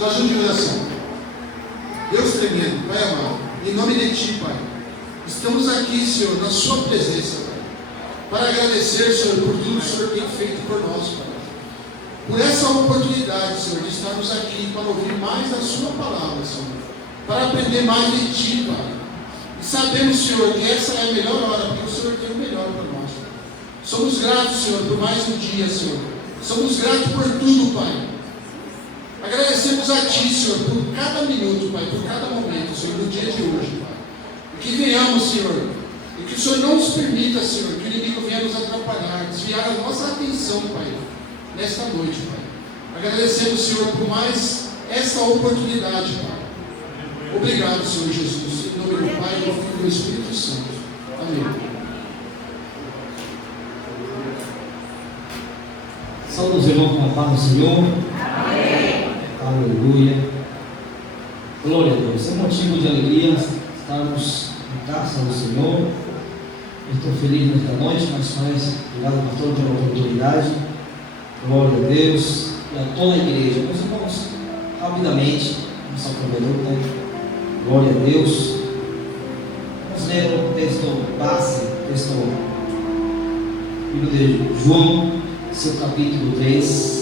Nos ajude em oração. Deus tremendo, Pai amado, em nome de Ti, Pai, estamos aqui, Senhor, na Sua presença, Pai, para agradecer, Senhor, por tudo que o Senhor tem feito por nós, Pai. Por essa oportunidade, Senhor, de estarmos aqui para ouvir mais a Sua palavra, Senhor, para aprender mais de Ti, Pai. E sabemos, Senhor, que essa é a melhor hora, porque o Senhor tem o melhor para nós. Somos gratos, Senhor, por mais um dia, Senhor. Somos gratos por tudo, Pai. Agradecemos a Ti, Senhor, por cada minuto, Pai, por cada momento, Senhor, no dia de hoje, Pai. E que venhamos, Senhor, e que o Senhor não nos permita, Senhor, que o inimigo venha nos atrapalhar, desviar a nossa atenção, Pai, nesta noite, Pai. Agradecemos, Senhor, por mais essa oportunidade, Pai. Obrigado, Senhor Jesus, em nome do Pai, do Filho e do Espírito Santo. Amém. Saúde os irmãos com a paz do Senhor. Amém. Aleluia. Glória a Deus. É motivo de alegria estarmos na casa do Senhor. Eu estou feliz nesta noite, mas obrigado, pastor, pela oportunidade. Glória a Deus e a toda a igreja. Meus irmãos, rapidamente, vamos aproveitar o tempo. Glória a Deus. Vamos ler o texto base, texto livro de João, seu capítulo 3,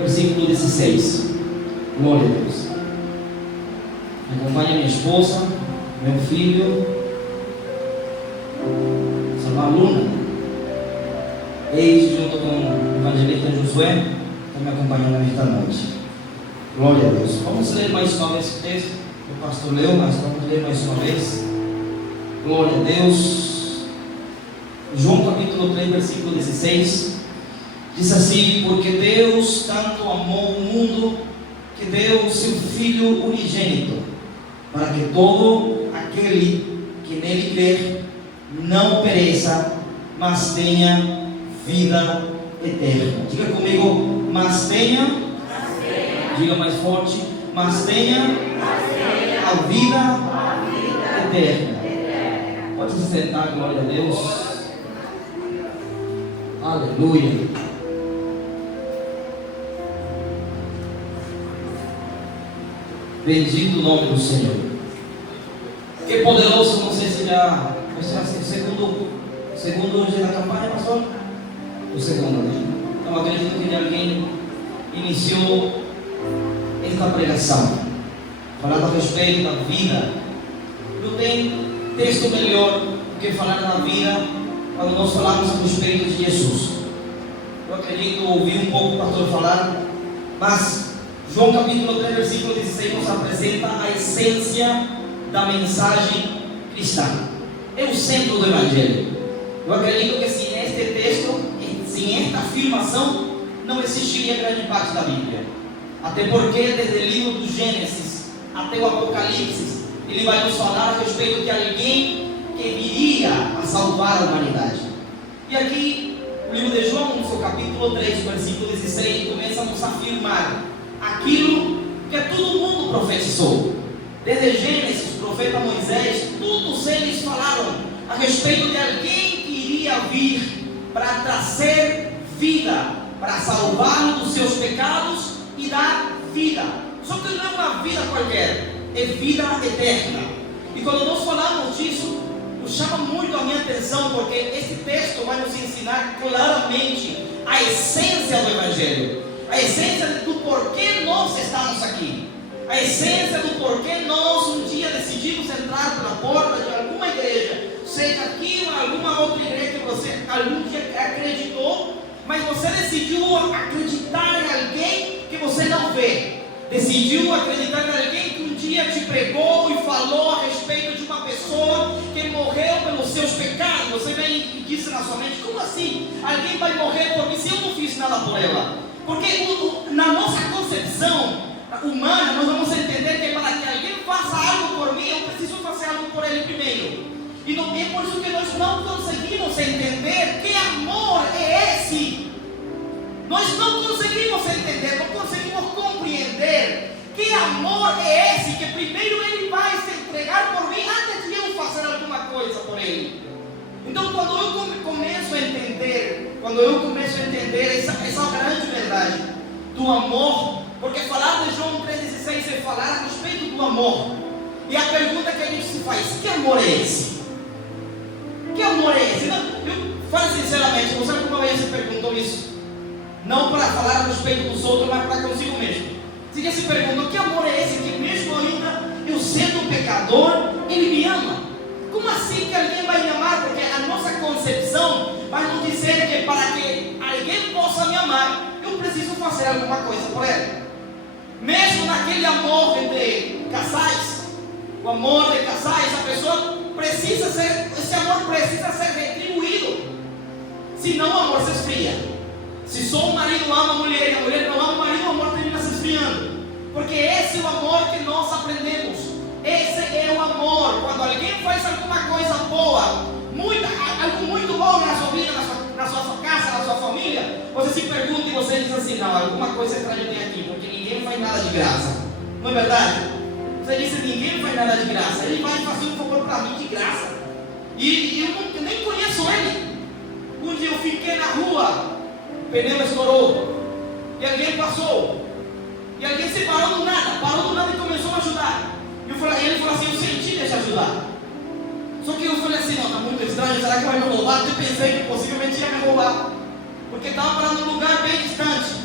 versículo 16. Glória a Deus. Me acompanha minha esposa, meu filho, sua aluna, eis junto com o evangelista Josué, está me acompanhando nesta noite. Glória a Deus. Vamos ler mais uma vez esse texto. O pastor leu, mas vamos ler mais uma vez. Glória a Deus. João capítulo 3, versículo 16, diz assim: porque Deus tanto amou o mundo, que deu o seu Filho unigênito, para que todo aquele que nele crer não pereça, mas tenha vida eterna. Diga comigo, mas tenha. Diga mais forte, mas tenha a vida eterna. Pode se sentar, glória a Deus. Aleluia. Bendito o nome do Senhor. Que poderoso, não sei se já segundo hoje da campanha, pastor? O segundo, né? Então acredito que alguém iniciou esta pregação, falando a respeito da vida. Não tem texto melhor do que falar da vida quando nós falamos a respeito de Jesus. Eu acredito ouvir um pouco o pastor falar, mas João capítulo 3, versículo 16 nos apresenta a essência da mensagem cristã. É o centro do Evangelho. Eu acredito que sem este texto, sem esta afirmação, não existiria grande parte da Bíblia. Até porque desde o livro do Gênesis até o Apocalipse, ele vai nos falar a respeito de alguém que viria a salvar a humanidade. E aqui, o livro de João, no seu capítulo 3, versículo 16, começa a nos afirmar aquilo que todo mundo profetizou. Desde Gênesis, o profeta Moisés, todos eles falaram a respeito de alguém que iria vir para trazer vida, para salvá-lo dos seus pecados e dar vida. Só que não é uma vida qualquer, é vida eterna. E quando nós falamos disso, nos chama muito a minha atenção, porque esse texto vai nos ensinar claramente a essência do Evangelho, a essência do porquê nós estamos aqui, a essência do porquê nós um dia decidimos entrar pela porta de alguma igreja, seja aqui ou alguma outra igreja que você algum dia acreditou, mas você decidiu acreditar em alguém que você não vê, decidiu acreditar em alguém que um dia te pregou e falou a respeito de uma pessoa que morreu pelos seus pecados. Você vem e disse na sua mente: como assim? Alguém vai morrer por mim se eu não fiz nada por ela? Porque na nossa concepção humana, nós vamos entender que para que alguém faça algo por mim, eu preciso fazer algo por ele primeiro. E não é por isso que nós não conseguimos entender que amor é esse. Nós não conseguimos entender, não conseguimos compreender que amor é esse, que primeiro ele vai se entregar por mim antes de eu fazer alguma coisa por ele. Então quando eu começo a entender essa grande verdade, do amor, porque falar de João 3,16 é falar a respeito do amor. E a pergunta que a gente se faz: que amor é esse? Que amor é esse? Eu falo sinceramente, você alguma vez se perguntou isso? Não para falar a respeito dos outros, mas para consigo mesmo. Você já se perguntou: que amor é esse que mesmo ainda eu sendo um pecador, Ele me ama? Como assim que alguém vai me amar? Porque a nossa concepção vai nos dizer que para que alguém possa me amar, eu preciso fazer alguma coisa por ele. Mesmo naquele amor entre casais, o amor de casais, a pessoa precisa ser, esse amor precisa ser retribuído. Senão o amor se esfria. Se só o marido ama a mulher e a mulher não ama o marido, o amor termina se esfriando. Porque esse é o amor que nós aprendemos. Esse é o amor. Quando alguém faz alguma coisa boa, algo muito bom na sua vida, na sua casa, na sua família, você se pergunta e você diz assim: não, alguma coisa estranha tem aqui, porque ninguém faz nada de graça. Não é verdade? Você diz: ninguém faz nada de graça. Ele vai fazer um favor para mim de graça. E eu nem conheço ele. Um dia eu fiquei na rua, o pneu estourou, e alguém passou, e alguém se parou do nada e começou a me ajudar. Ele falou assim: eu senti deixa ajudar. Só que eu falei assim: não, está muito estranho, será que vai me roubar? Eu pensei que possivelmente ia me roubar, porque estava parando num lugar bem distante.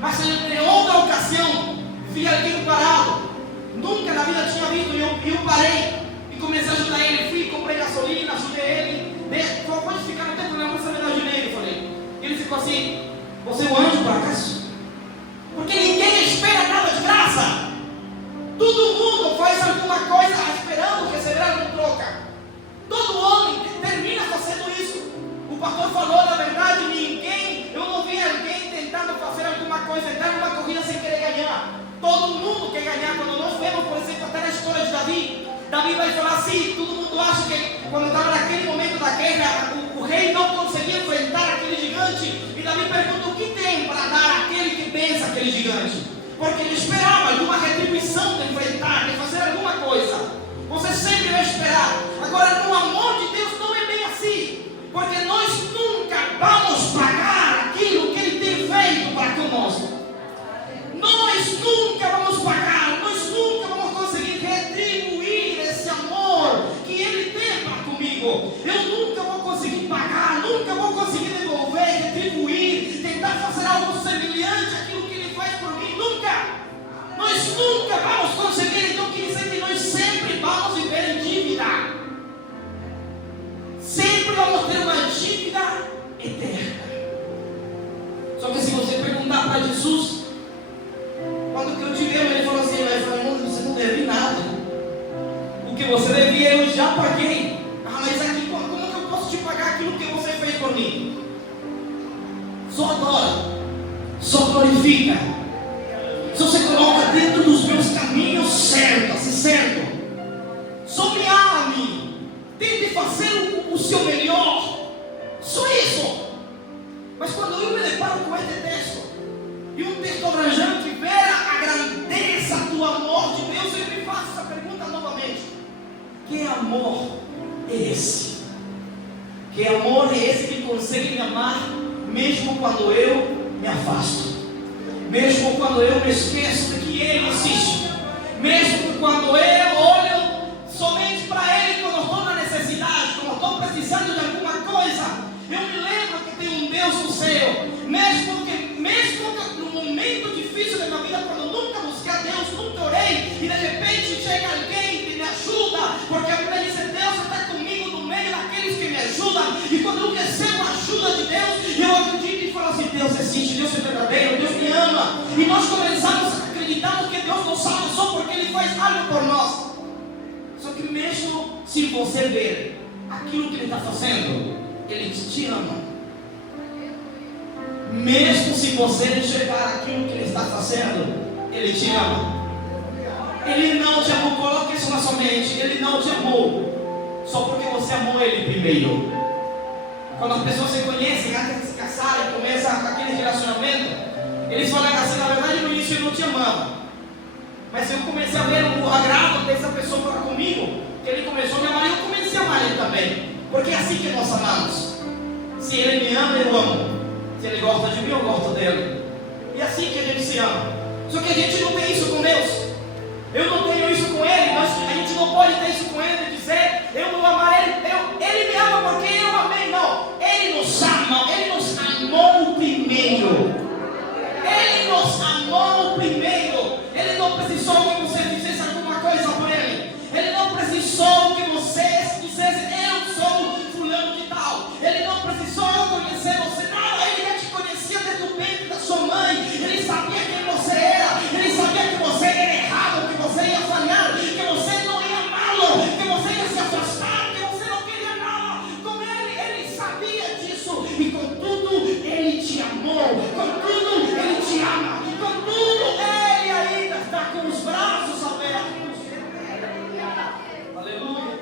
Mas em outra ocasião, vi alguém parado, nunca na vida tinha visto, e eu parei e comecei a ajudar ele. Fui, comprei gasolina, ajudei ele. Falou: pode ficar, não tem problema, você me dá dinheiro. Eu falei. Ele ficou assim: você é um anjo por acaso? Porque ninguém espera nada de graça. Todo mundo faz alguma coisa esperando receber alguma troca. Todo homem termina fazendo isso. O pastor falou, na verdade, eu não vi alguém tentando fazer alguma coisa, entrar numa corrida sem querer ganhar. Todo mundo quer ganhar. Quando nós vemos, por exemplo, até na história de Davi vai falar assim: todo mundo acha que quando estava naquele momento da guerra, o rei não conseguia enfrentar aquele gigante, e Davi pergunta: o que tem para dar àquele que pensa aquele gigante? Porque ele esperava alguma retribuição de enfrentar, de fazer alguma coisa. Você sempre vai esperar. Agora, no amor de Deus não é bem assim, porque nós nunca vamos pagar aquilo que Ele tem feito para conosco. Nós nunca vamos pagar, nós nunca vamos conseguir retribuir esse amor que Ele tem para comigo. Eu nunca vou conseguir pagar, nunca vou conseguir devolver, retribuir, tentar fazer algo semelhante àquilo que Ele faz por mim. Nunca! Nós nunca vamos conseguir. Então quer dizer que nós sempre vamos viver em dívida. Sempre vamos ter uma dívida eterna. Só que se você perguntar para Jesus, quando que eu te vejo, ele falou assim: você não deve nada. O que você devia eu já paguei. Mas aqui, como que eu posso te pagar aquilo que você fez por mim? Só adora, só glorifica. Se você coloca dentro dos meus caminhos certo, só me ame, tente fazer o seu melhor, só isso. Mas quando eu me deparo com esse texto, e um texto abrangente que vera a grandeza do amor de Deus, eu me faço essa pergunta novamente: que amor é esse? Que amor é esse que consegue me amar mesmo quando eu me afasto? Mesmo quando eu me esqueço de que Ele existe, mesmo quando eu olho somente para Ele quando eu estou na necessidade, quando eu estou precisando de alguma coisa, eu me lembro que tem um Deus no céu. Mesmo que no momento difícil da minha vida, quando eu nunca busquei a Deus, nunca orei, e de repente chega alguém que me ajuda, porque a Bíblia diz: Deus está comigo no meio daqueles que me ajudam. E quando eu recebo a ajuda de Deus, eu acredito e falo assim: Deus existe, Deus é verdadeiro, Deus me ama. E nós começamos a acreditar que Deus nos ama só porque Ele faz algo por nós. Só que mesmo se você ver aquilo que Ele está fazendo, Ele te ama. Mesmo se você enxergar aquilo que Ele está fazendo, Ele te ama. Ele não te amou, coloque isso na sua mente. Ele não te amou só porque você amou Ele primeiro. Quando as pessoas se conhecem, antes de se casarem, começa aquele relacionamento, eles falam assim: na verdade no início eu não te amava, mas eu comecei a ver o agrado dessa pessoa para comigo, que ele começou a me amar, e eu comecei a amar ele também. Porque é assim que nós amamos. Se ele me ama, eu amo. Se ele gosta de mim, eu gosto dele. E assim assim que a gente se ama. Só que a gente não tem isso com Deus. Eu não tenho isso com Ele. A gente não pode ter isso com Ele e dizer, eu não amar Ele, Ele me ama porque eu amei. Não, Ele nos ama, Ele nos amou primeiro. Ele nos amou primeiro. Ele não precisou que você fizesse alguma coisa por Ele. Ele não precisou que você dissesse, eu sou fulano de tal. Ele não precisou conhecer você. Não, Ele já te conhecia desde o peito da sua mãe. Ele sabia quem você era. Ele sabia que você era errado, que você ia falhar, que você não ia amá-lo, que você ia se afastar, que você não queria nada com Ele. Ele sabia disso. E contudo, Ele te amou. Contudo, Ele te ama. Contudo, Ele ainda está com os braços abertos. Aleluia.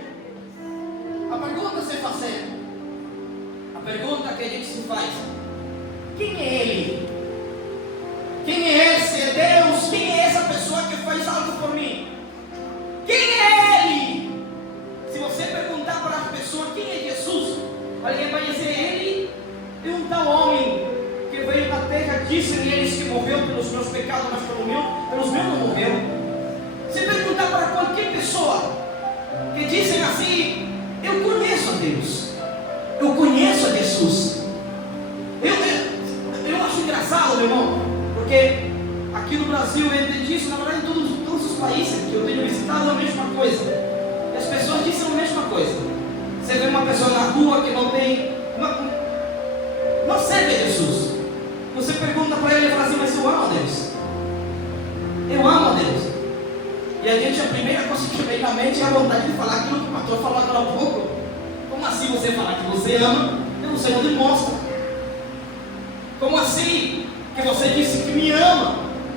A pergunta a se fazer, a pergunta que a gente se faz: quem é Ele? Quem é esse Deus? Quem é essa pessoa que faz algo por mim? Quem é Ele? Se você perguntar para as pessoas quem é Jesus, alguém vai dizer: Ele é um tal homem que veio na terra, dizem eles que morreu pelos meus pecados, mas pelos meus não morreu. Se perguntar para qualquer pessoa que dizem assim: eu conheço a Deus, eu conheço a Jesus. Eu acho engraçado, meu irmão, porque aqui no Brasil eu entendi isso, na verdade em todos os países que eu tenho visitado a mesma coisa. E as pessoas dizem a mesma coisa. Você vê uma pessoa na rua que não serve a Jesus. Você pergunta para ele e fala assim: mas eu amo a Deus. Eu amo a Deus. E a gente, a primeira coisa que vem na mente é a vontade de falar aquilo que o pastor falou agora há pouco. Como assim você falar que você ama e você não demonstra? Como assim que você disse que me ama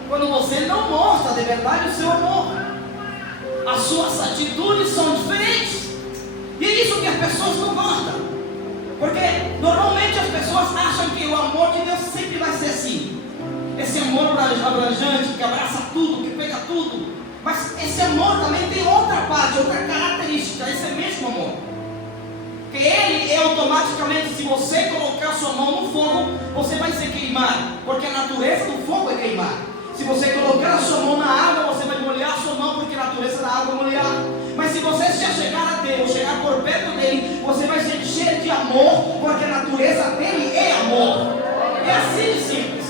quando você não mostra de verdade o seu amor? As suas atitudes são diferentes. E é isso que as pessoas não gostam. Porque normalmente as pessoas acham que o amor de Deus sempre vai ser assim. Esse amor abrangente, que abraça tudo, que pega tudo. Mas esse amor também tem outra parte, outra característica, esse mesmo amor. Que ele é automaticamente, se você colocar sua mão no fogo, você vai se queimar. Porque a natureza do fogo é queimar. Se você colocar a sua mão na água, você vai molhar a sua mão, porque a natureza da água é molhar. Mas se você se chegar a Deus, chegar por perto dele, você vai se encher de amor, porque a natureza dele é amor. É assim de simples.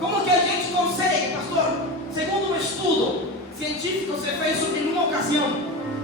Como que a gente consegue, pastor? Segundo um estudo científico que você fez em uma ocasião,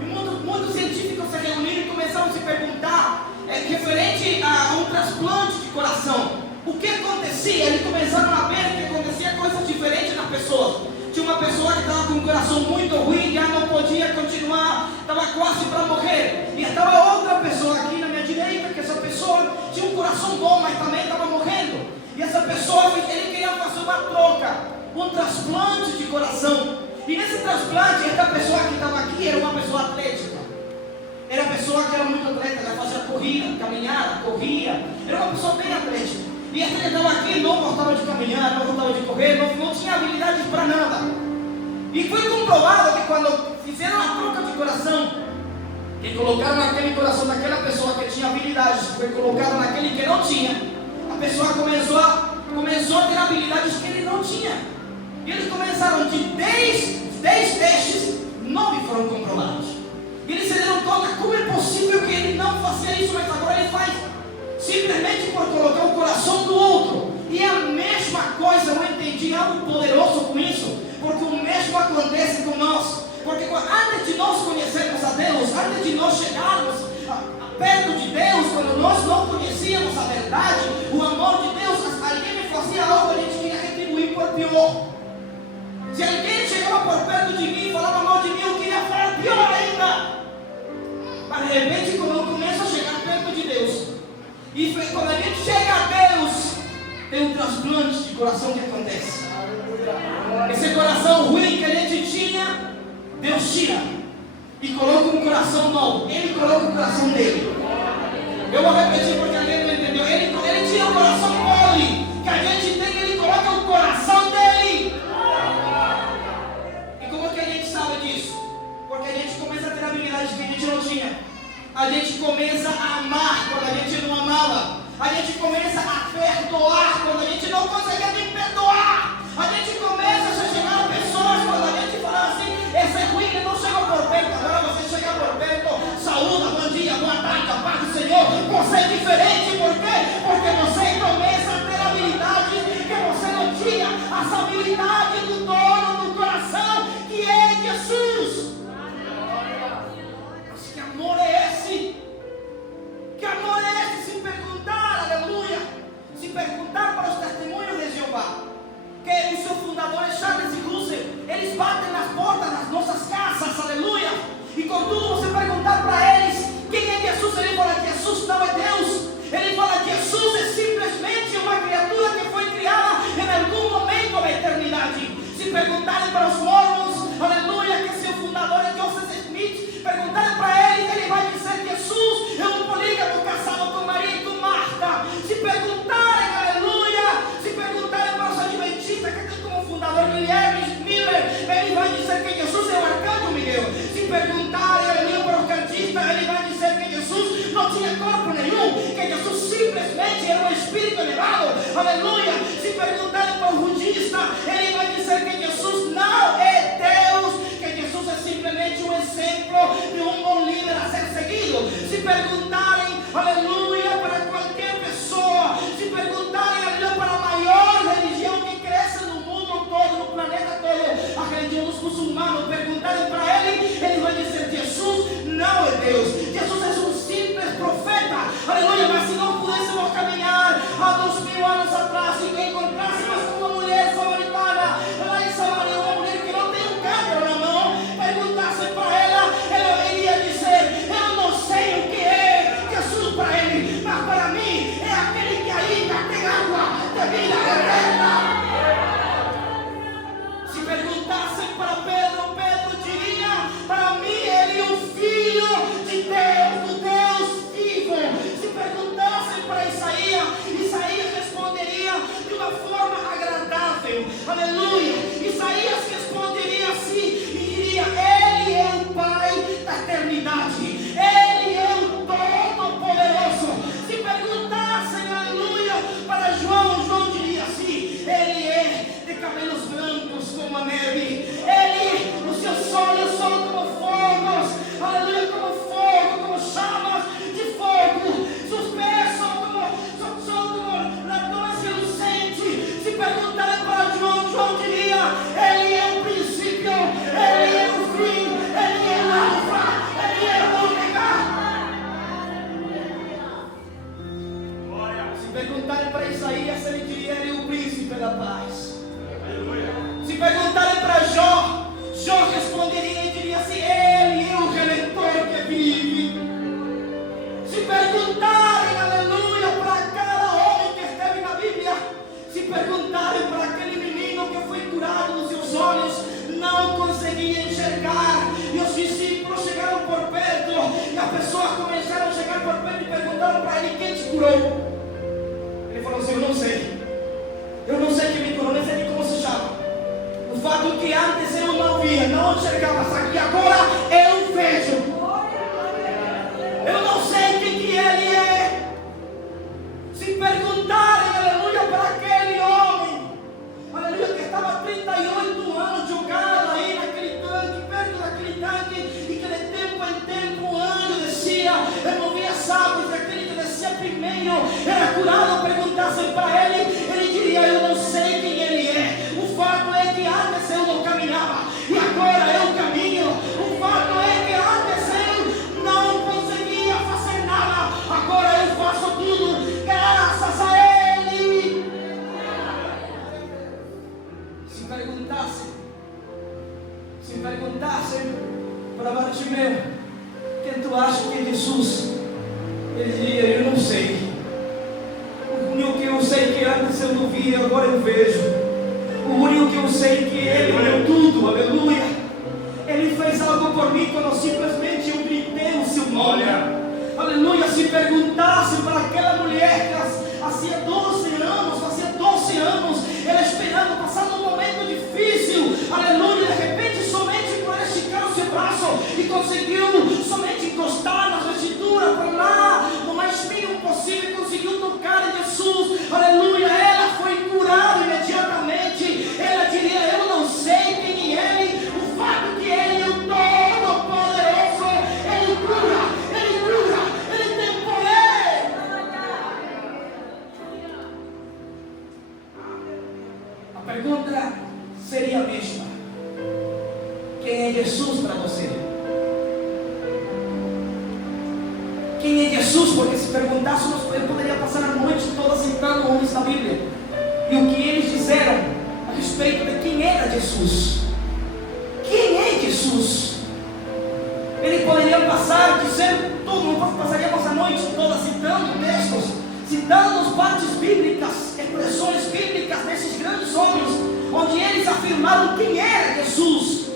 e muitos científicos se reuniram e começaram a se perguntar referente a um transplante de coração. O que acontecia? Eles começaram a ver que acontecia coisas diferentes nas pessoas. Tinha uma pessoa que estava com um coração muito ruim, já não podia continuar, estava quase para morrer. E estava outra pessoa aqui na minha direita, que essa pessoa tinha um coração bom, mas também estava morrendo. E essa pessoa, ele queria fazer uma troca, um transplante de coração. E nesse transplante, essa pessoa que estava aqui era uma pessoa atlética. Era uma pessoa que era muito atleta, ela fazia corrida, caminhada, corria. Era uma pessoa bem atlética. E essa que estava aqui não gostava de caminhar, não gostava de correr, não tinha habilidades para nada. E foi comprovado que quando fizeram a troca de coração, que colocaram naquele coração daquela pessoa que tinha habilidades, foi colocado naquele que não tinha, a pessoa começou a ter habilidades que ele não tinha. E eles começaram de 10 testes, 9 foram comprovados. E eles se deram conta como é possível que ele não fazia isso, mas agora ele faz. Simplesmente por colocar o coração do outro. E a mesma coisa, eu entendi algo poderoso com isso, porque o mesmo acontece com nós. Porque antes de nós conhecermos a Deus, antes de nós chegarmos perto de Deus, quando nós não conhecíamos a verdade, o amor de Deus, alguém me fazia algo, a gente queria retribuir por pior. Se alguém chegava por perto de mim e falava mal de mim, eu queria falar pior ainda. Mas de repente, quando eu começo a chegar perto de Deus, e quando a gente chega a Deus, tem um transplante de coração que acontece. Esse coração ruim que a gente tinha, Deus tira e coloca um coração novo. Ele coloca o coração dele. Eu vou repetir porque alguém não entendeu. Ele tira o coração mole que a gente tem, ele coloca o coração dele. E como é que a gente sabe disso? Porque a gente começa a ter habilidades que a gente não tinha. A gente começa a amar quando a gente não amava. A gente começa a perdoar quando a gente não conseguia nem perdoar. as habilidades do dono do coração, que é Jesus. Mas que amor é esse? Que amor é esse? Se perguntar, aleluia, se perguntar para os testemunhos de Jeová, que os seus fundadores, Charles e Russell, eles batem nas portas das nossas casas, aleluia, e contudo você perguntar para eles quem é Jesus, ele fala que Jesus não é Deus. Ele fala que Jesus é simplesmente uma criatura que foi criada em algum momento da eternidade. Se perguntarem para os mormons, aleluia, que seu fundador é Joseph Smith, perguntarem para ele vai dizer que Jesus é um polígamo casado com Maria e com Marta. Se perguntarem, aleluia, se perguntarem para os adventistas, que tem como fundador Guilherme Miller, ele vai dizer que Jesus é o arcanjo Miguel. Se perguntarem, aleluia, para os cantistas, ele vai dizer que Jesus não tinha corpo nenhum, que Jesus simplesmente era um espírito elevado, aleluia. Se perguntarem para o budista, ele vai dizer que Jesus não é Deus, que Jesus é simplesmente um exemplo de um bom líder a ser seguido. Se perguntarem, aleluia, para qualquer pessoa, se perguntarem, aleluia, para a maior religião que cresce no mundo todo, no planeta todo, a religião dos muçulmanos, perguntarem para ele vai dizer: Jesus não é Deus, Jesus é um simples profeta, aleluia. Mas se não pudéssemos caminhar há 2000 anos atrás e encontrássemos uma mulher samaritana lá em Samaria, uma mulher que não tem um cântaro na mão, perguntassem para ela iria dizer: eu não sei o que é Jesus para ele, mas para mim é aquele que ainda tem água de vida eterna. Se perguntassem para Pedro, Pedro diria: para mim ele é o Filho de Deus, do Deus vivo. Se perguntassem para Isaías, Isaías responderia de uma forma agradável, aleluia. Isaías responderia assim e diria: ele é o Pai da eternidade, ele é o Todo-Poderoso. Se perguntassem, aleluia, para João, João diria assim: ele é de cabelos brancos como a neve, os seus olhos são como fogos, aleluia, como fogo, como chamas de fogo, seus pés são como ladrões reluzentes. Se perguntarem para João, João diria: ele é o princípio, ele é o fim, ele é o alfa, ele é o ômega. Se perguntarem para Isaías, ele diria: ele é o príncipe da paz. Se perguntarem para Jó, Jó responderia e diria assim: ele é o Redentor que vive. Se perguntarem, aleluia, para cada homem que esteve na Bíblia, se perguntarem para aquele menino que foi curado dos seus olhos, não conseguia enxergar, e os discípulos chegaram por perto, e as pessoas começaram a chegar por perto e perguntaram para ele: quem te curou? Ele falou assim: eu não sei quem me curou, nem sei nem como se chama. O fato é que antes eu não via, não enxergava, mas aqui agora eu vejo. Eu não sei quem que ele é. Se perguntarem, aleluia, para aquele homem, aleluia, que estava 38 anos jogado aí naquele tanque, perto daquele tanque, e que de tempo em tempo o anjo descia, removia as águas, e aquele que descia primeiro era curado. Perguntassem para ele diria: eu não sei quem ele é. O fato é que antes eu não caminhava e agora eu caminho. O fato é que antes eu não conseguia fazer nada, agora eu faço tudo graças a ele. Se perguntassem para Bartimeu: quem tu acha que é Jesus? Ele diria: eu não sei. O único que eu sei é que antes eu não via, agora eu vejo. O único que eu sei é que ele deu tudo, aleluia. Ele fez algo por mim quando simplesmente eu gritei o seu nome. Aleluia. Se perguntasse para aquela mulher que fazia 12 anos, ela esperando, passando um momento difícil, aleluia, de repente somente por esticar o seu braço e conseguiu somente encostar na regitura para lá, no mais mínimo possível, conseguiu tocar em Jesus, aleluia. Ela foi curada imediatamente. Ela diria: eu não sei quem é ele, o fato que ele é o Todo-Poderoso, ele cura, ele tem poder. A pergunta seria a mesma: quem é Jesus para você? Quem é Jesus? Porque se perguntássemos, eu poderia passar a noite toda citando homens da Bíblia e o que eles disseram a respeito de quem era Jesus. Quem é Jesus? Ele poderia passar dizendo tudo, nós passaríamos a noite toda citando textos, citando partes bíblicas, expressões bíblicas desses grandes homens, onde eles afirmaram quem era Jesus.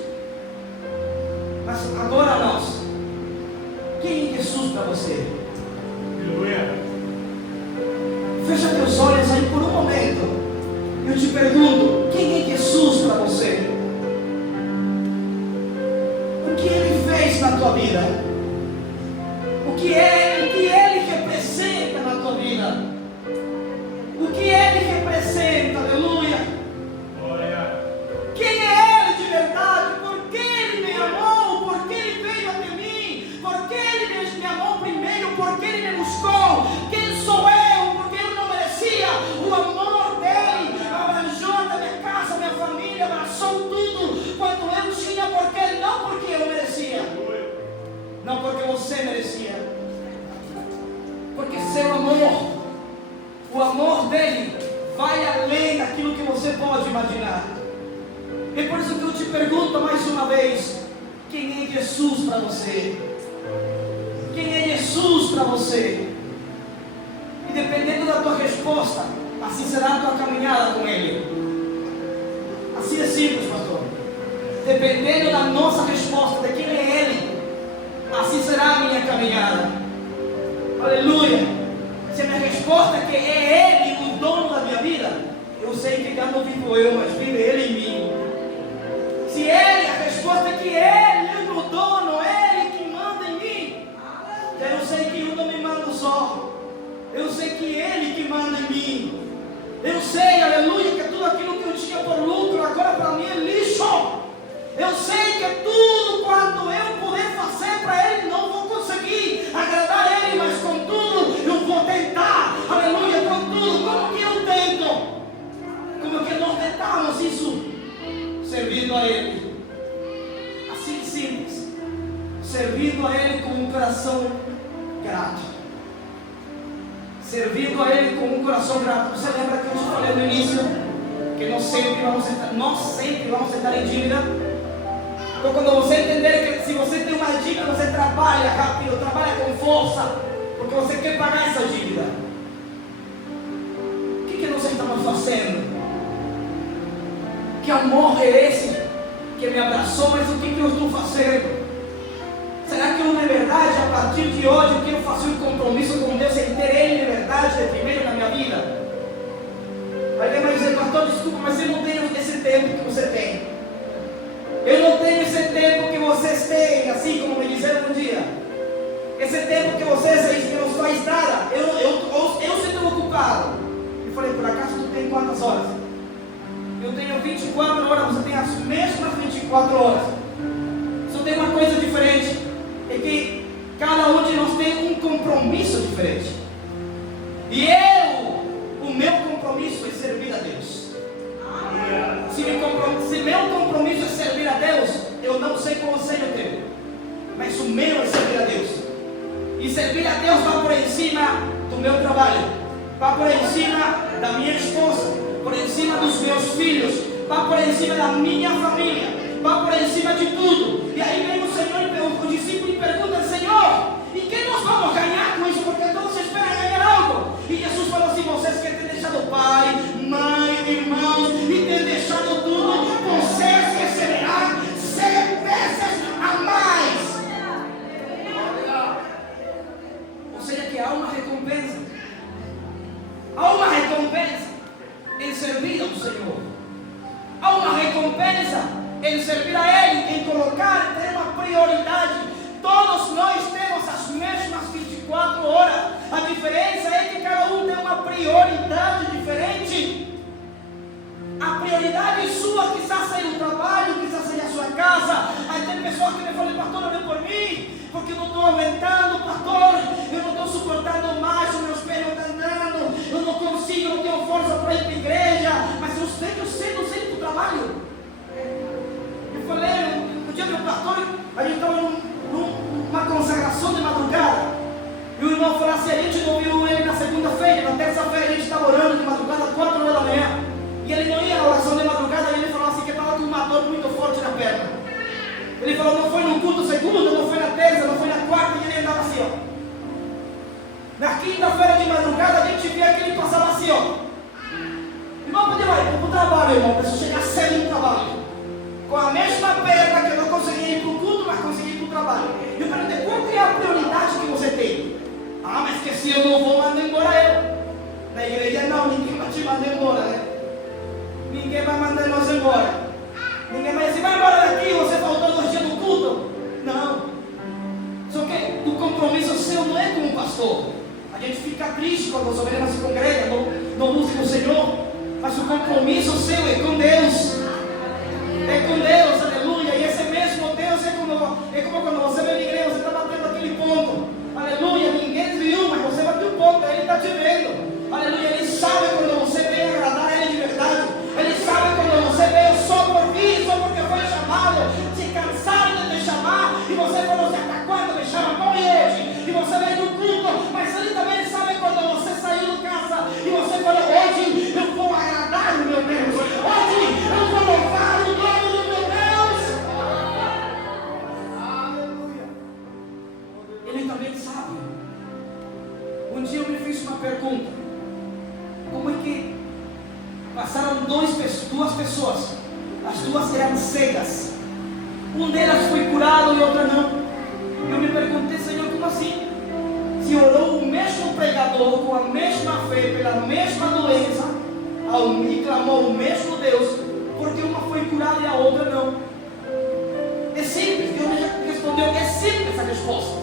Mas agora nós, quem é Jesus para você? Aleluia. Fecha teus olhos aí por um momento. Eu te pergunto, quem é Jesus para você? O que Ele fez na tua vida? O que Ele representa na tua vida? O que Ele representa? Aleluia. Glória. Quem é Ele de verdade? Por que Ele me amou? Por que Ele veio até mim? Por que Ele me amou primeiro? Por que Ele me buscou? Quem sou eu? Porque eu não merecia. O amor dEle abrangiu a minha casa, minha família, abraçou tudo quanto eu tinha, porque Ele, não porque eu merecia, não porque você merecia, porque seu amor, o amor dEle vai além daquilo que você pode imaginar. É por isso que eu te pergunto mais uma vez: quem é Jesus para você? Quem é Jesus para você? E dependendo da tua resposta, assim será a tua caminhada com Ele. Assim é simples, pastor. Dependendo da nossa resposta de quem é Ele, assim será a minha caminhada. Aleluia. Se a minha resposta é que é Ele o dono da minha vida, eu sei que já não vivo eu, mas vive Ele em mim. Se Ele, a resposta é que Ele é o dono, Ele que manda em mim, eu sei que eu não me mando só. Eu sei que Ele que manda em mim. Eu sei, aleluia, que tudo aquilo que eu tinha por lucro agora para mim é lixo. Eu sei que tudo quanto eu puder fazer para Ele, não vou conseguir agradar Ele, mas contudo eu vou tentar, aleluia, contudo. Como que eu tento? Como que nós tentamos isso? Servindo a Ele. Assim simples. Servindo a Ele com um coração grato. Servindo a Ele com um coração grato. Você lembra que eu te falei no início que nós sempre vamos estar em dívida? Então, quando você entender que se você tem uma dívida, você trabalha rápido, trabalha com força, porque você quer pagar essa dívida. O que nós estamos fazendo? Que amor é esse que me abraçou? Mas o que eu estou fazendo? Será que eu de verdade, a partir de hoje, eu quero fazer um compromisso com Deus em ter Ele de verdade de primeiro na minha vida? Alguém vai dizer: pastor, desculpa, mas eu não tenho esse tempo que você tem. Eu não tenho esse tempo que vocês têm, assim como me disseram um dia. Esse tempo que vocês não faz nada. Eu estou ocupado. Eu falei: por acaso tu tem quantas horas? Eu tenho 24 horas, você tem as mesmas 24 horas. Só tem uma coisa diferente, é que cada um de nós tem um compromisso diferente. E o meu compromisso é servir a Deus. Se meu compromisso é servir a Deus, eu não sei qual seja o teu, mas o meu é servir a Deus. E servir a Deus vai por cima do meu trabalho, vai por cima da minha esposa, por cima dos meus filhos, vai por cima da minha família, vai por cima de tudo. E aí vem o Senhor, o discípulo, e pergunta: Senhor, e que nós vamos ganhar com isso? Porque todos esperam ganhar algo. E Jesus falou assim: vocês que têm deixado pai, mãe, irmãos, e têm deixado tudo, vocês receberão 100 vezes a mais. Ou seja, que há uma recompensa. Há uma recompensa em servir ao Senhor. Há uma recompensa em servir a Ele, em colocar, ter uma prioridade. Todos nós temos as mesmas 24 horas. A diferença é que cada um tem uma prioridade diferente. A prioridade sua quizás seja o trabalho, quizás seja a sua casa. Aí tem pessoas que me falam: pastor, ore por mim, porque eu não estou aumentando, pastor, eu não estou suportando mais, os meus pés não estão andando, eu não consigo, não tenho força para ir para a igreja. Mas eu tenho sendo Ele falou, não foi no culto segunda, não foi na terça, não foi na quarta, e ele andava assim, ó. Na quinta-feira de madrugada a gente via que ele passava assim, ó. Irmão, podia ir para o trabalho, irmão, para chegar cedo no trabalho. Com a mesma perna que eu não conseguia ir para o culto, mas conseguia ir para o trabalho. E eu perguntei, qual é a prioridade que você tem? Ah, mas que se eu não vou, manda embora eu. Na igreja não, ninguém vai te mandar embora, né? Ninguém vai mandar nós embora. Ninguém vai dizer, vai embora daqui, você faltou 2 dias no culto. Não. Só que o compromisso seu não é como pastor. A gente fica triste quando as ovelhas se congregam, não buscam o Senhor. Mas o compromisso seu é com Deus. É com Deus, aleluia. E esse mesmo Deus é como quando você vem na igreja, você está batendo aquele ponto. Aleluia, ninguém viu, mas você bateu o ponto, Ele está te vendo. Aleluia, Ele sabe quando você vem agradar a Ele de verdade. Ele sabe quando você veio só por vir, só porque foi chamado. Se cansaram de te chamar e você falou assim, até quando me chama? Como hoje? E você veio no culto, mas Ele também sabe quando você saiu de casa e você falou, hoje eu vou agradar o meu Deus. Hoje eu vou louvar o nome do meu Deus. Aleluia. Ele também sabe. Um dia eu me fiz uma pergunta. Como é que passaram duas pessoas? As duas eram cegas. Um delas foi curado e outra não. Eu me perguntei, Senhor, como assim? Se orou o mesmo pregador com a mesma fé, pela mesma doença, e clamou o mesmo Deus, porque uma foi curada e a outra não. É simples, Deus me respondeu, é simples a resposta.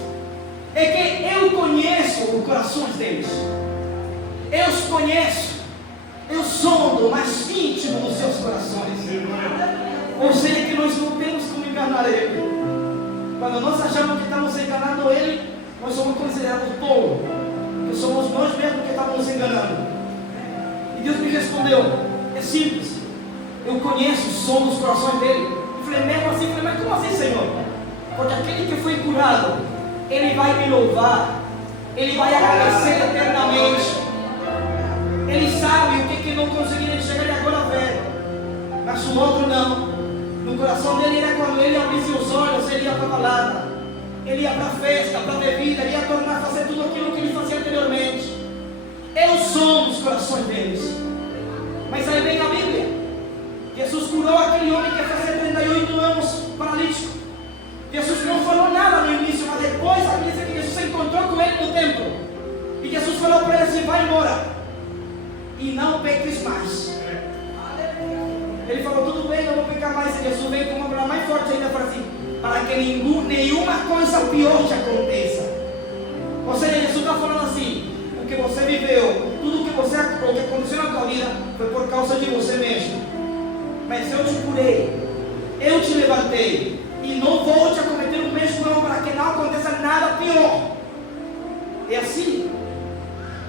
É que eu conheço os corações deles. Eu os conheço. Eu sondo mais íntimo dos seus corações. Ou seja, que nós não temos como enganar Ele. Quando nós achamos que estamos enganando Ele, nós somos considerados tolos. Que somos nós mesmos que estamos nos enganando. E Deus me respondeu, é simples. Eu conheço o som dos corações dele. Eu falei, mesmo assim, mas como assim, Senhor? Porque aquele que foi curado, ele vai me louvar. Ele vai agradecer eternamente. Ele sabe o que não conseguiria chegar e agora velho. Mas o outro não. No coração dele era quando ele abrisse os olhos, ele ia para a balada, ele ia para a festa, para a bebida, ele ia tornar a fazer tudo aquilo que ele fazia anteriormente. Eu sou dos corações deles. Mas aí vem a Bíblia. Jesus curou aquele homem que fazia 38 anos paralítico. Jesus não falou nada no início, mas depois a Bíblia diz que Jesus se encontrou com ele no templo. E Jesus falou para ele assim, vai embora. E não peques mais. Ele falou, tudo bem, não vou pecar mais. E Jesus veio com uma palavra mais forte ainda para assim, para que nenhuma coisa pior te aconteça. Ou seja, Jesus está falando assim, o que você viveu, tudo o que aconteceu na tua vida, foi por causa de você mesmo. Mas eu te curei, eu te levantei, e não vou te cometer o mesmo erro para que não aconteça nada pior. É assim.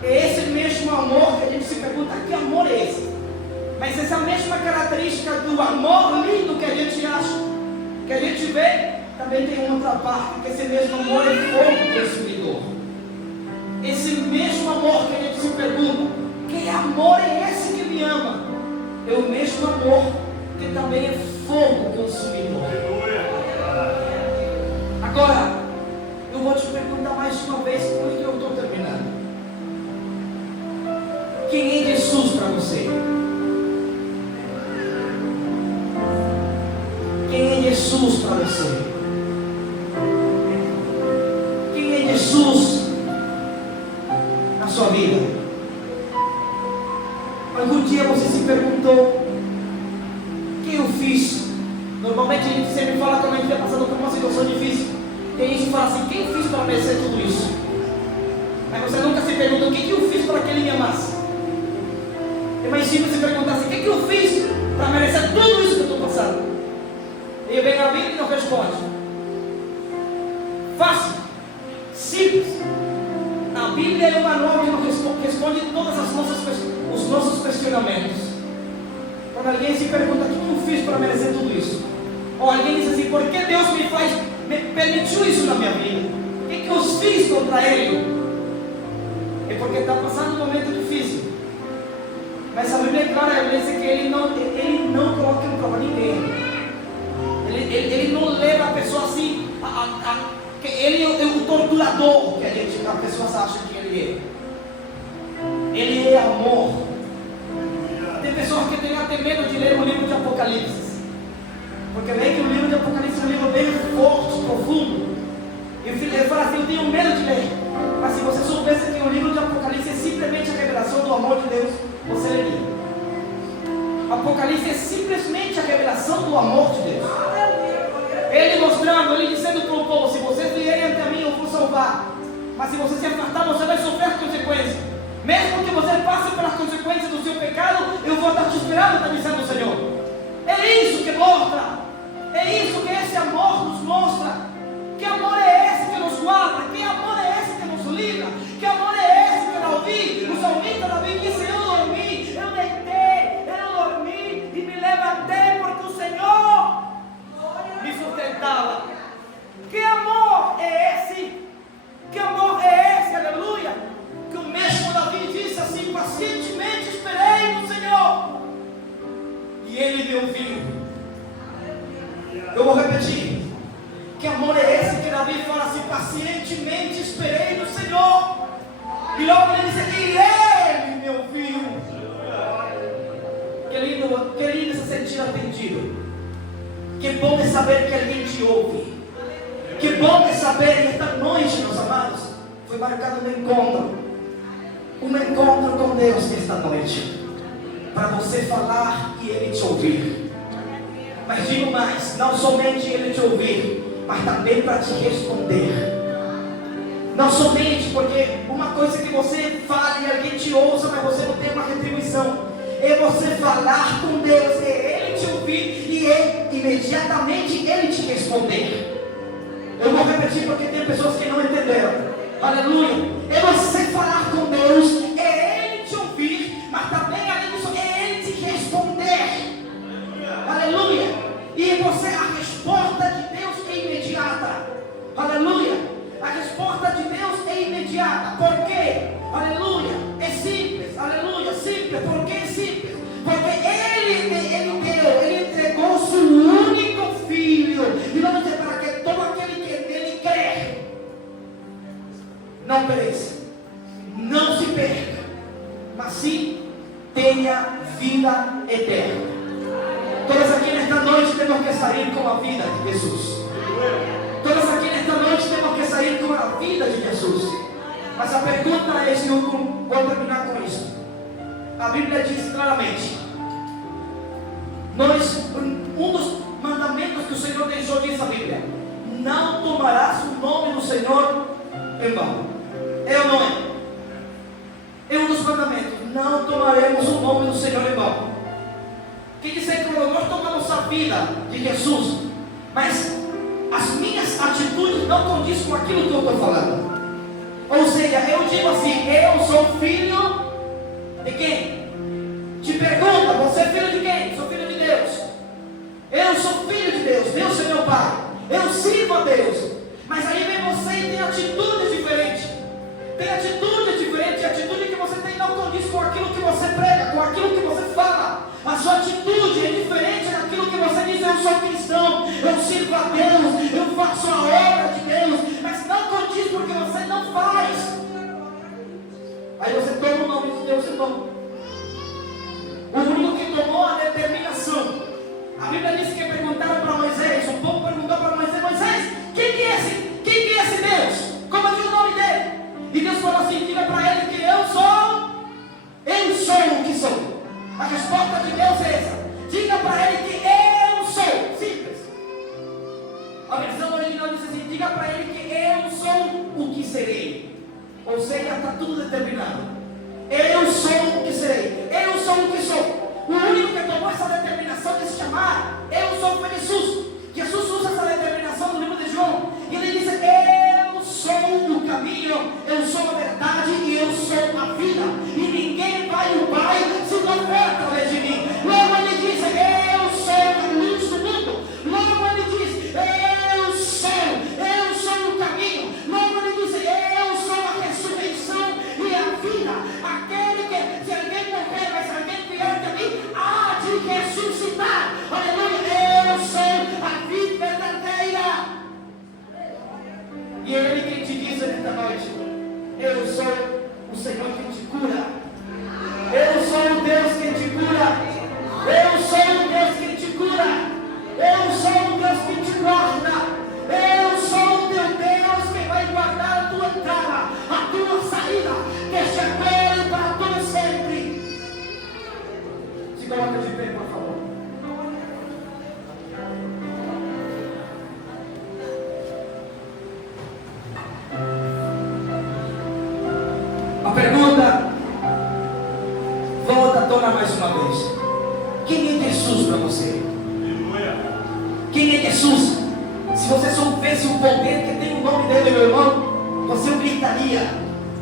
É esse mesmo amor que a gente se pergunta, que amor é esse? Mas essa mesma característica do amor lindo que a gente acha, que a gente vê, também tem uma outra parte, que esse mesmo amor é fogo consumidor. Esse mesmo amor que a gente se pergunta, que amor é esse que me ama? É o mesmo amor que também é fogo consumidor. Agora, eu vou te perguntar mais uma vez, como é que eu estou terminando? Quem é Jesus para você? Quem é Jesus para você? Quem é Jesus na sua vida? Algum dia você se perguntou, o que eu fiz? Normalmente a gente sempre fala quando a gente está passando por uma situação difícil. Tem gente que fala assim, quem eu fiz para merecer tudo isso? Mas você nunca se pergunta, o que eu fiz para que Ele me amasse? É mais simples se perguntar assim, o que eu fiz para merecer tudo isso que eu estou passando? E vem a Bíblia e não responde. Fácil, simples. A Bíblia é um manual que não responde todos os nossos questionamentos. Quando alguém se pergunta, o que eu fiz para merecer tudo isso? Ou alguém diz assim, por que Deus me permitiu isso na minha vida? O que eu fiz contra Ele? É porque está passando um momento difícil. Mas a Bíblia é clara, ela diz que Ele não coloca em prova ninguém. Ele Ele não leva a pessoa assim, que ele é o torturador que as pessoas acham que ele é. Ele é amor. Tem pessoas que têm até medo de ler o livro de Apocalipse, porque vê que o livro de Apocalipse é um livro bem forte, profundo. E ele fala assim: eu tenho medo de ler. Mas se você soubesse que o livro de Apocalipse é simplesmente a revelação do amor de Deus, você leria. Apocalipse é simplesmente a revelação do amor de Deus. Ele mostrando, ele dizendo para o povo: se vocês vierem ante mim, eu vou salvar. Mas se você se afastar, você vai sofrer as consequências. Mesmo que você passe pelas consequências do seu pecado, eu vou estar te esperando, está dizendo o Senhor. É isso que mostra. É isso que esse amor nos mostra. Que amor é esse que nos guarda? Que amor é esse que nos livra? Que amor é esse que Davi, o salmista Davi disse: eu dormi, eu deitei, eu dormi e me levantei porque o Senhor me sustentava. Que amor é esse? Que amor é esse? Aleluia! Que o mesmo Davi disse assim: pacientemente esperei no Senhor e Ele me ouviu. Eu vou repetir. Que amor é esse que Davi fala assim: pacientemente esperei no Senhor, e logo ele diz: e Ele me ouviu. Que lindo se sentir atendido. Que bom é saber que alguém te ouve. Que bom é saber que esta noite, meus amados, foi marcado um encontro com Deus nesta noite, para você falar e Ele te ouvir. Mas digo mais: não somente Ele te ouvir, mas também para te responder. Não somente porque uma coisa que você fala e alguém te ouça, mas você não tem uma retribuição. É você falar com Deus, é Ele te ouvir e imediatamente Ele te responder. Eu vou repetir porque tem pessoas que não entenderam. Aleluia. É você falar com Deus, é Ele te ouvir, mas também além disso é Ele te responder. Aleluia. E você, a resposta de Deus é imediata. Aleluia. A resposta de Deus é imediata. Por quê? Aleluia. É simples. Aleluia. Simples. Por que é simples? Porque Ele entregou o seu único filho. E vamos dizer, para que todo aquele que nele crê não pereça, não se perca, mas sim tenha vida eterna. Todos aqui nesta noite temos que sair com a vida de Jesus. Todos aqui nesta noite temos que sair com a vida de Jesus. Mas a pergunta é, se eu vou terminar com isso. A Bíblia diz claramente: um dos mandamentos que o Senhor deixou, diz a Bíblia: não tomarás o nome do Senhor em vão. É ou não é? É um dos mandamentos: não tomaremos o nome do Senhor em vão. Quer dizer que nós tomamos a vida de Jesus, mas as minhas atitudes não condizem com aquilo que eu estou falando. Ou seja, eu digo assim: eu sou filho de quem? Te pergunta: você é filho de quem? Sou filho de Deus. Eu sou filho de Deus, Deus é meu Pai, eu sirvo a Deus. Mas aí vem você e tem atitudes diferentes. Tem atitudes diferentes. A atitude que você tem não condiz com aquilo que você prega, com aquilo que você fala. A sua atitude é diferente daquilo que você diz: eu sou cristão, eu sirvo a Deus, eu faço a obra de Deus. Mas não condiz porque você não faz. Aí você toma o nome de Deus e toma. O único que tomou a determinação. A Bíblia diz que perguntaram para Moisés, o povo perguntou para Moisés: Moisés, quem que é esse Deus? Como é que é o nome dele? E Deus falou assim: diga para ele que eu sou o que sou. A resposta de Deus é essa: diga para ele que eu sou. Simples. A versão original diz assim: diga para ele que eu sou o que serei. Ou seja, está tudo determinado. Eu sou o que serei. Eu sou o que sou. O único que tomou essa determinação de se chamar eu sou foi Jesus. Jesus usa essa determinação no livro de João. E ele diz: eu sou o caminho, eu sou a verdade e eu sou a vida. E ninguém vai ao Pai se não for através de mim. Logo ele diz: eu sou a luz do mundo. Logo ele diz: eu sou o caminho. Logo ele diz: eu sou a ressurreição e a vida. Aquele que se Eu sou o Senhor que te cura. Eu sou o Deus que te cura. Eu sou o Deus que te cura. Eu sou o Deus que te guarda. Eu sou o teu Deus que vai guardar a tua entrada, a tua saída, que se agora para todo sempre. Se coloca de pé, por favor. A pergunta volta à tona mais uma vez. Quem é Jesus para você? Aleluia. Quem é Jesus? Se você soubesse o poder que tem o nome dele, meu irmão, você gritaria.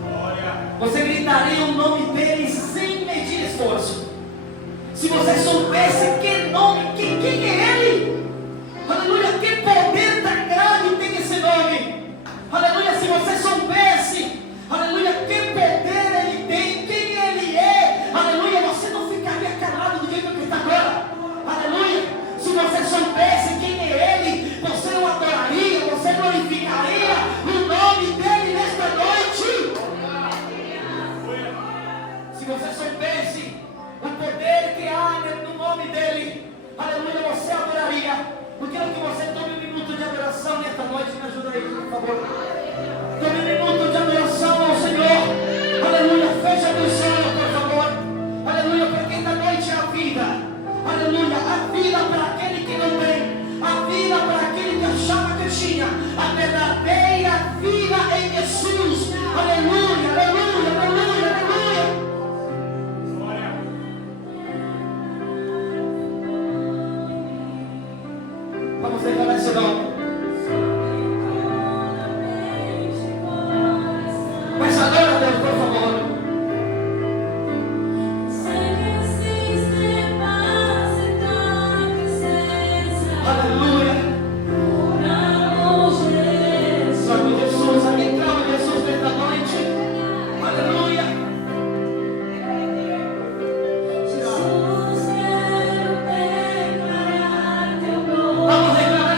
Glória. Você gritaria o nome dele sem medir esforço. Se você soubesse que nome, quem é ele? Aleluia, que poder tão grande tem esse nome. Aleluia, se você soubesse, aleluia, que poder ele tem, quem ele é. Aleluia, você não ficaria calado do jeito que está agora. Aleluia, se você soubesse quem é ele, você o adoraria, você glorificaria o nome dele nesta noite. Se você soubesse o poder que há no nome dele, aleluia, você adoraria. Eu quero que você tome um minuto de adoração nesta noite. Me ajuda aí, por favor. Tome um minuto de adoração ao Senhor. Aleluia, fecha os olhos, por favor. Aleluia, porque esta noite é a vida. Aleluia, a vida para aquele que não tem. A vida para aquele que achava que tinha. A verdadeira vida em Jesus. Aleluia, aleluia, aleluia, aleluia. Glória. Vamos declarar esse nome. Mas adora a Deus, por favor. Aleluia. Sangue de Jesus, aqui clama Jesus nesta noite. Aleluia. Vamos declarar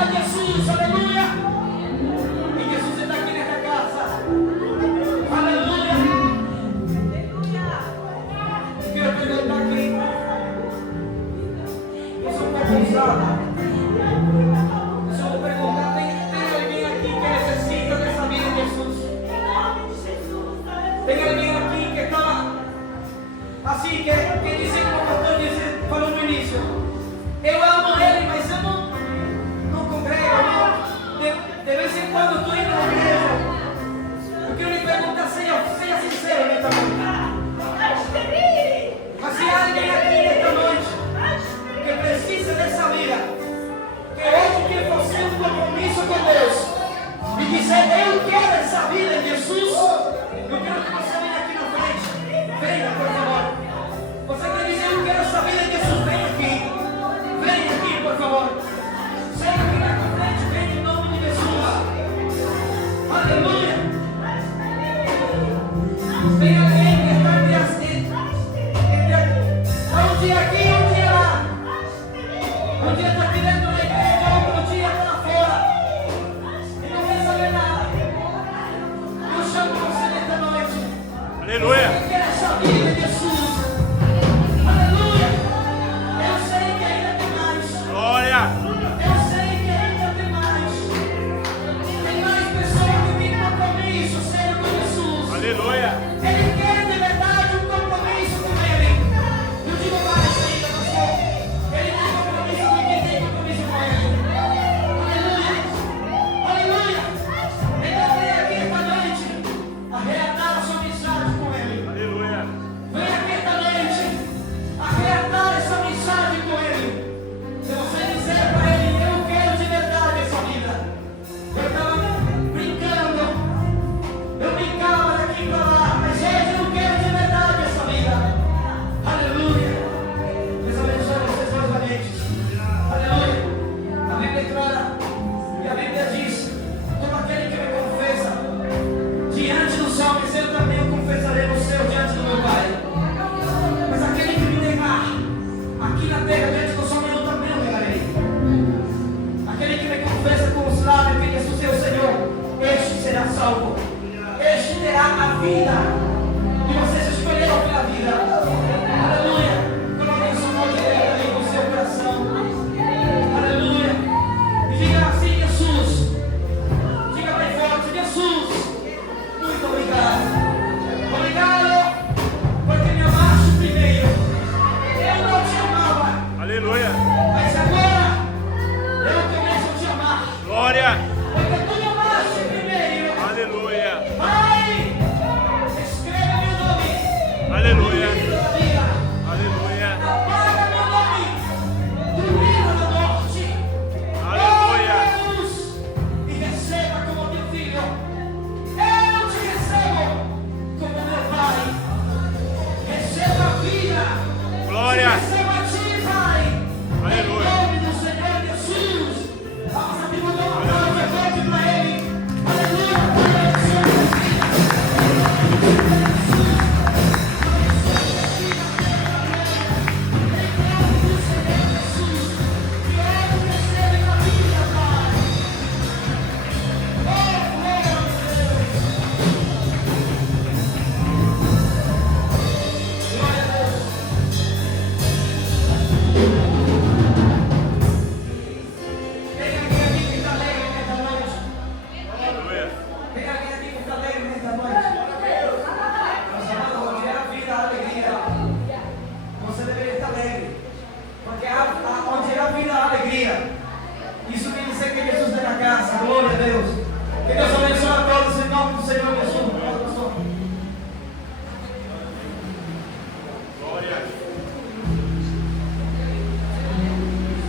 a Jesus, aleluia. E Jesus está aqui nesta casa, aleluia. Quero perguntar aqui, eu sou um pouco ousada. Se eu vou perguntar, tem alguém aqui que necessita dessa vida de Jesus? Tem alguém aqui que está assim, que disse como o pastor falou no início: eu amo ele, mas eu não congrego, não. De vez em quando estou indo na igreja. Eu quero lhe perguntar, seja sincero nesta noite. Mas se há alguém aqui nesta noite que precisa dessa vida, que hoje quer fazer um compromisso com Deus e dizer: eu quero essa vida em Jesus, eu quero que você venha aqui na frente. Venha, por favor. Você quer dizer: eu quero essa vida em Jesus? Venha aqui. Venha aqui, por favor. Seja aqui na frente, venha em nome de Jesus. Aleluia. Tem alguém que está entre um dia aqui e um dia lá. Um dia está aqui dentro da igreja, outro dia está lá fora. E não quer saber nada. Eu chamo você nesta noite. Aleluia.